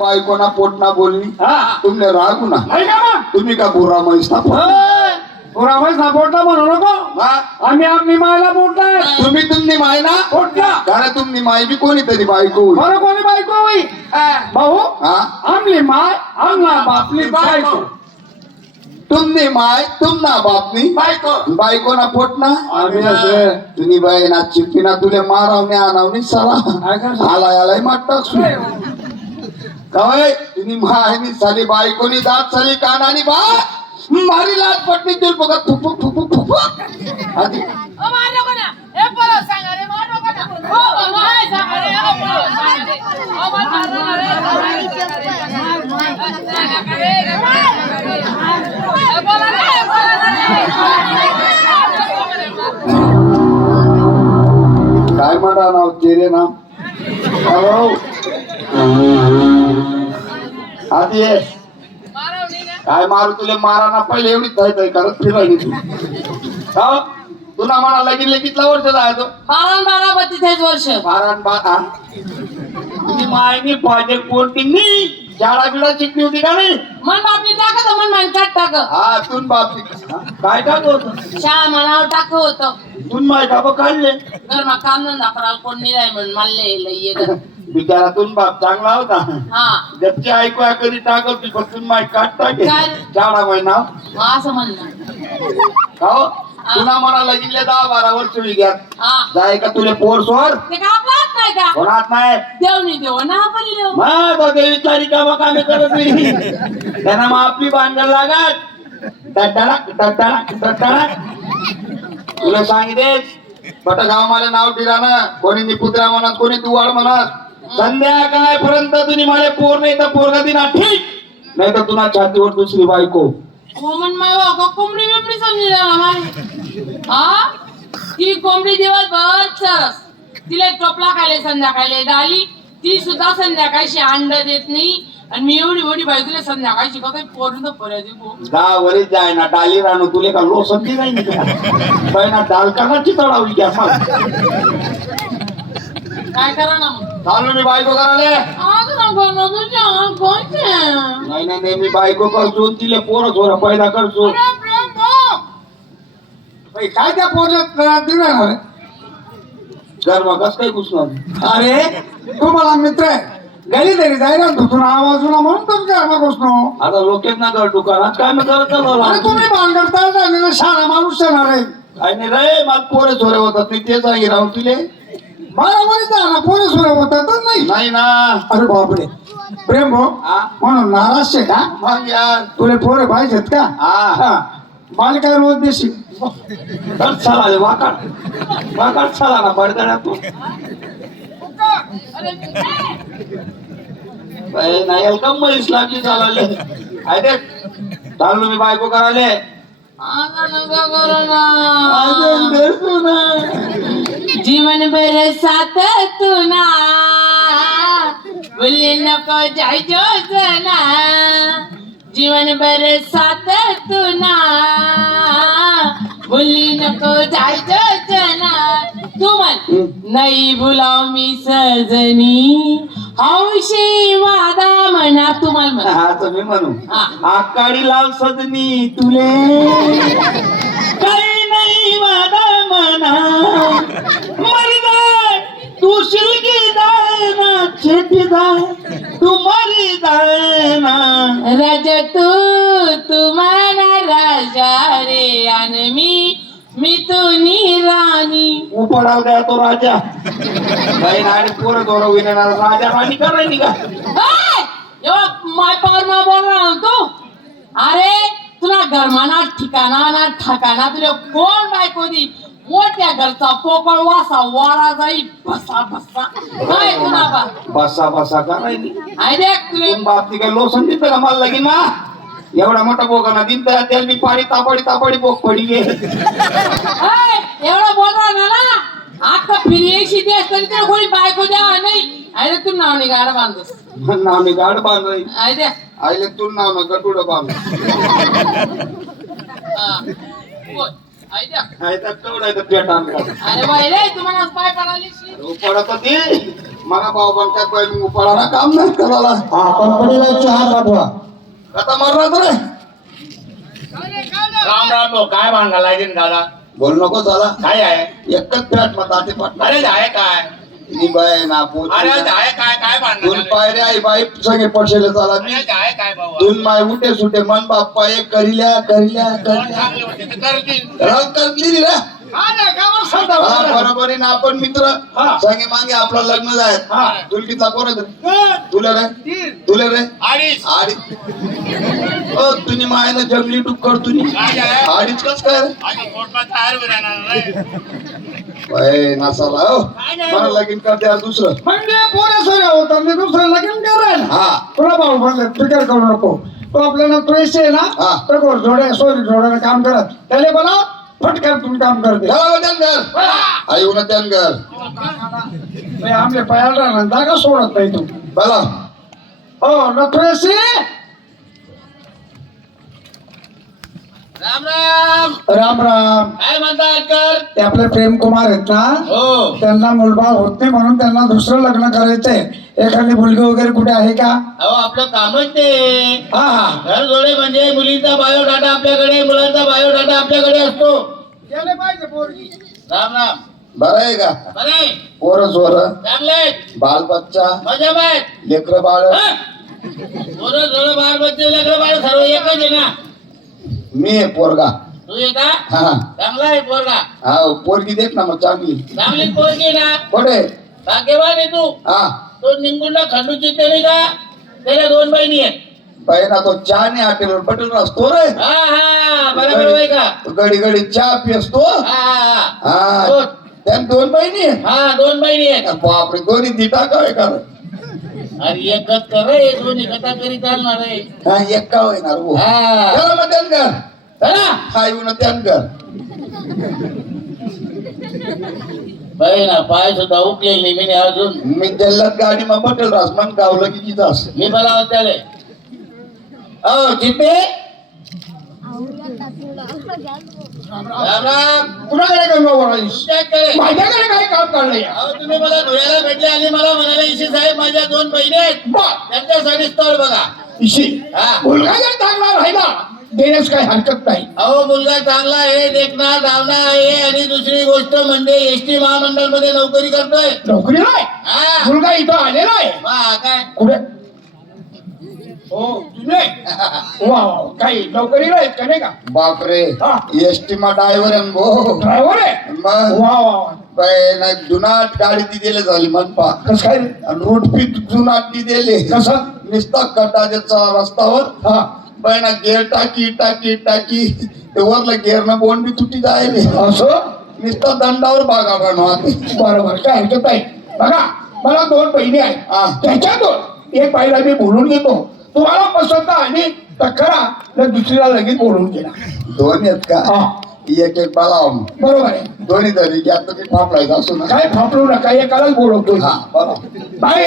बायकोना पोटना बोलली हा. तुमने रागू ना. का तुम्ही का म्हैस ना सापडला म्हणू नको. हा? आम्ही आम्ही मायला बोलताय तुम्ही तुमनी माय ना? पोटला. कारण तुमनी माय बी कोणीतरी बायको. बरं कोणी बायको होई भाऊ हा? आमली माय आमला बापली बायको. तुमनी माय तुमना बापनी बायको. बायको ना पोटना? आम्ही असे. तुम्ही बाई ना चिपीना तुले मारावणे आणावणे? आला आलाय माट टाकसू काय? तुम्ही मायनी साली बायकोनी दात साली कानानी बा मारी लाज पटनी तुल बघत फुफुक फुफुक फुफुक आधी. काय म्हणा नाव? नाम? हॅलो? आधी काय मारू तुले? मारा ना पहिले एवढी थाय थाय करत फिरायली तू. हा? तुला म्हणा लगीन कितला वर्ष जायचो बारा बारा बत्तीस वर्ष. बारान बारा. तुझी मायनी पाहिजे कोणती? नी शाळा बिळा शिकली होती का नाही मन बापनी टाकत मन मन काट टाक हा तून बाप. काय टाक होत? शाळा मनावर टाक होतं. तून माय का काढले. काम धंदा करायला कोण नाही म्हणून मला लय लय येत बिचारा तून बाप चांगला होता. हा. गच्ची ऐकूया कधी टाकत होती पण तून माय काट टाके? शाळा महिना असं म्हणलं. हो? तुला म्हणा लगीनले दहा बारा वर्ष विग्यात हा. जाय का तुले पोर सोर ते का आपला हात नाही का? देव मग देवीचा रिकामा कामे करत नाही. त्यांना मग आपली भांडण लागत तुला सांगितले बट गाव मला नाव ठिराणं कोणी निपुत्रा म्हणत कोणी दुवाड म्हणत. संध्याकाळपर्यंत तुम्ही मला पोर नाही तर पोरगा दिना ठीक? नाही तर तुला छातीवर दुसरी बायको. कोमन माय का कोंबडी बिंबडी समजी माय हा? ती कोंबडी दिवसभर सरस तिला टोपला खायला संध्याकाळी डाली ती सुद्धा संध्याकाळशी अंड देत नाही. आणि मी एवढी एवढी बाई तुला संध्याकाळी शिकवतो पोरून पर्यंत गावरी जाय ना. डाली राहणं तुले का लोसन ती नाही ना डाल करण्याची चढावली घ्या काय करा ना मग? चालू मी बायको करायला. आज तुझ्या कोणते नाही नाही नाही मी बायको करतो तिले पोरं सोरं पैदा करतो. अरे. बाई, काय त्या पोरला दिलं गर्व कस काय घुसणार अरे तू मला मित्र आहे. गेली तरी जाय ना तू तुला आवाजूला म्हणून तर काय घुसनो आता लोकेत ना कर दुकानात काय मी करत अरे नाही तुम्ही झालेला शाळा माणूस येणार आहे काय नाही रे मला पोरे सोरे होतात मी तेच आहे राहून तुले. ना पोरे सोरे होता तर नाही. नाही ना. अरे बापरे. प्रेम भाऊ? म्हणून नाराज का? मग यार तुला पोरे पाहिजेत का? हा. हा. मला काय रोज देशी? तर चला रे वाकाड. वाकाड चला ना पडद्याला तू अरे बाई, नाही म्हैस लागली चालाले चाललो मी बायको करायले. आता नका करू ना. अजून देसू ना. जीवन भर साथ तू ना बोलले नको जायचो ना जीवन भर साथ तू ना बोलली नको जायचो ना तू म्हण नाही भुलाव मी सजनी हौशी वादा म्हणा. तुम्हाला म्हण हा मी म्हणू. आकाडी लाल सजनी तुले. काही नाही वादा म्हणा मरी जाय तू शिलगी जाय ना छेटी जाय. तू मरी राजा तू तुम्हाला राजा रे आणि मी मी तू राणी उपडाव द्या तो राजा. बहीण आणि पोरं दोरं विनेणार राजा राणी करायची का माय पावर मा बोल रहा तू. अरे तुला घरमाना ठिकाणा ना ठिकाणा तुला कोण बायको दी मोठ्या घरचा पोकळ वासा वारा जाई बसा बसा. काय तुला बा बसा बसा देख तुले तुम बापती काय लोसन देतं का मला लगीन ना एवढा मोठा बोगाना दिन तर त्याला मी पाडी तापाडी तापाडी बोग पडी गे. एवढं बोल रहा ना ना. आता फिरी एकशी दे तरी तर कोणी बायको द्यावा नाही. अरे तू नाव गाड बांधतोस ना मी गाड दे आईले तू नाव ना गटुड बांध तर अरे बाई रे तुम्हाला पाय पडाली पडत होती मला भाऊ पण काय बैल उपाळाला काम नाही करायला. हा कंपनीला चहा पाठवा. आता मरणार रे राम राम भाऊ काय भांडा लागेल दादा? बोल नको झाला. काय आहे? एकच पॅट मग ते पाठ अरे आहे काय? नी बाय ना पोत अरे आहे काय काय दोन भांडण पायरे आई बाई सगळे पडशेले झाला मी अरे आहे काय भाऊ दोन माय उठे सुटे मन बाप्पा एक करिल्या करिल्या करिल्या. चांगले होते ते करतील. राव करली रे. रे. हा, बरोबर आहे ना आपण मित्र. सांगे मागे आपलं लग्न जाय तुला किती पोर तुला रे? तुला रे? अडीच. आडी ओ जंगली तुम्ही. काय आहे? आडीच कस काय रे? आणि पोटला तयार बी राहणार रे. नसाला हो. मला लगीन करते दुसरं. म्हणजे पोरे सगळे होतात मी दुसरं लगीन करायला हा. तुला भाऊ म्हणलं फिकर करू नको. तो आपल्याला पैसे आहे हा. ना तर जोड्या सोरी जोड्याने काम करत. त्याला बोला फटक्यात तुम्ही काम करते. हो, आई उन्हा त्यान घर आमले पायाला राहणार जागा सोडत नाही तू. बोला. हो नथुरेशी राम राम. राम राम. काय म्हणतात कर ते आपले प्रेम कुमार आहेत ना? हो. त्यांना मुलगा होत नाही म्हणून त्यांना दुसरं लग्न करायचंय. एखादी मुलगी वगैरे कुठे आहे का? अहो आपलं कामच ते. हा हा. घर जोडे म्हणजे मुलींचा बायोडाटा आपल्याकडे मुलांचा बायोडाटा आपल्याकडे असतो. राम राम. बरं आहे का? बरे पोरं सोर चांगले बाल बच्चा मजा बाय लेकर बाळ. बाळ बच्चे लेकरं बाळ सर्व एकच आहे ना? मी आहे पोरगा. तू आहे का हा. चांगला आहे पोरगा. हा पोरगी देख ना मग चांगली. चांगली पोरगी आहे ना? कुठे भाग्यवान आहे तू. हा. तो निंगुंडा खंडूची तरी का? त्याच्या दोन बहिणी आहेत. ना तो चहा नाही हॉटेलवर बटन असतो रे. हा हा. बरोबर का? तो घडी घडी चहा पिसतो हा हा. हा. त्यान दोन बहिणी आहे. हा दोन बहिणी आहेत. बापरे दोन्ही दिटा काय कर अरे एकच कर रे दोन्ही कथा करी चालणार आहे. हा एक का होईनार हो. हा. चला मग त्यान कर चला. हा येऊन त्यान कर बाई ना पाय सुद्धा उकलेली मी नाही अजून. मी जल्लाद गाडी मग बटेल रास मन गावलं की तिथं असं मी मला त्याले हो चिपे राम राम कुणाकडे काय माझ्याकडे काय काम काढलंय अहो तुम्ही मला धुळ्याला भेटले आणि मला म्हणाले इशी साहेब माझ्या दोन बहिणी आहेत त्यांच्यासाठी स्थळ बघा इशी. मुलगा जर चांगला राहिला देण्यास काही हरकत नाही अहो मुलगा चांगला आहे देखना धावना आहे आणि दुसरी गोष्ट म्हणजे एस टी महामंडळमध्ये नोकरी करतोय नोकरी नाही मुलगा इथं आलेला आहे काय कुठे हो तुझे वा काही नाही का नाही का? बापरे हा. एस टी मा ड्रायव्हर आहे न भो ड्रायव्हर आहे? मग? वा वा वा. बाई ना जुनाट गाडी ती दिले झाली मनपा. कस काय? रे? आणि रूट पी जुनाट ती दिले कसं? निसता कटाच्या रस्त्यावर. हा. बाई ना गेअर टाकी टाकी टाकी. ते वरला गेअर ना बोंड बी तुटी जायले. असं? निसता दंडावर बागा बनवा बरोबर काय हरकत नाही. बघा मला दोन बहिणी हा. आहेत त्याच्यातून एक बाईला मी बोलून घेतो. तुम्हाला पसंत आली तर करा तर दुसरीला लगेच बोलून गेला. दोन आहेत का? एक एक बाला बरोबर आहे. दोन्ही तरी की आता मी फापलायचं असो ना? काय फापरू नका एकालाच बोलवतो. हा बरोबर बाई